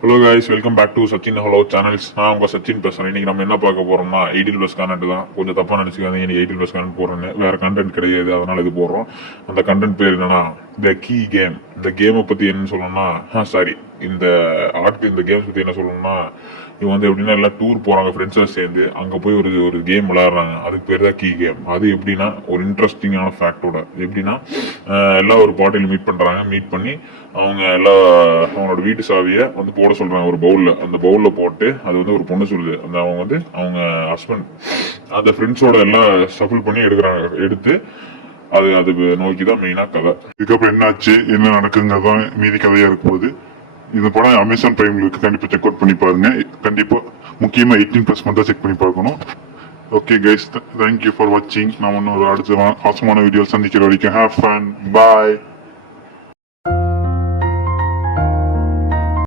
Hello guys, welcome back to Sachin hello channels. நான் உங்க சச்சின் பேசுறேன். இன்னைக்கு நம்ம என்ன பார்க்க போறோம்னா 18+ கண்டென்ட் தான். கொஞ்சம் தப்பா நினைச்சுக்காதீங்க, இன்னைக்கு 18+ கண்டென்ட் போடுறேன்னு. வேற கண்டென்ட் கிடையாது, அதனால இது போடுறோம். அந்த கண்டென்ட் பேர் என்னன்னா த கீ கேம். இந்த கேமை பத்தி என்ன சொல்லணும்னா இந்த கேம்ஸ் பத்தி என்ன சொல்லணும்னா, இவங்க வந்து எப்படின்னா எல்லாம் டூர் போறாங்க ஃப்ரெண்ட்ஸா சேர்ந்து, அங்க போய் ஒரு கேம் விளையாடுறாங்க. அதுக்கு பேர் தான் கீ கேம். அது எப்படின்னா ஒரு இன்ட்ரெஸ்டிங்கான ஃபேக்டோட எப்படின்னா எல்லாம் ஒரு பார்ட்டியில் மீட் பண்றாங்க. மீட் பண்ணி அவங்க எல்லாம் அவங்களோட வீட்டு சாவியை வந்து போட சொல்றாங்க ஒரு பவுல்ல. அந்த பவுல்ல போட்டு அது வந்து ஒரு பொண்ணு சொல்லுது, அந்த அவங்க வந்து அவங்க ஹஸ்பண்ட் அந்த ஃப்ரெண்ட்ஸோட எல்லாம் ஷஃபிள் பண்ணி எடுத்து அது அது நோக்கிதான் மெயினா கதை. இதுக்கப்புறம் என்ன ஆச்சு, என்ன நடக்குங்கிறதான் மீதி கதையா இருக்கும்போது இந்த படம் அமேசான் பிரைம்ல இருக்கு. கண்டிப்பா செக் அவுட் பண்ணி பாருங்க. கண்டிப்பா முக்கியமா 18+ மட்டும் தான் செக் பண்ணி பார்க்கணும். ஓகே கைஸ், தேங்க்யூ ஃபார் வாட்சிங். நான் இன்னொரு அடுத்த அவசரமான வீடியோ சந்திக்கிற வரைக்கும் ஹேவ் ஃபன். பாய்.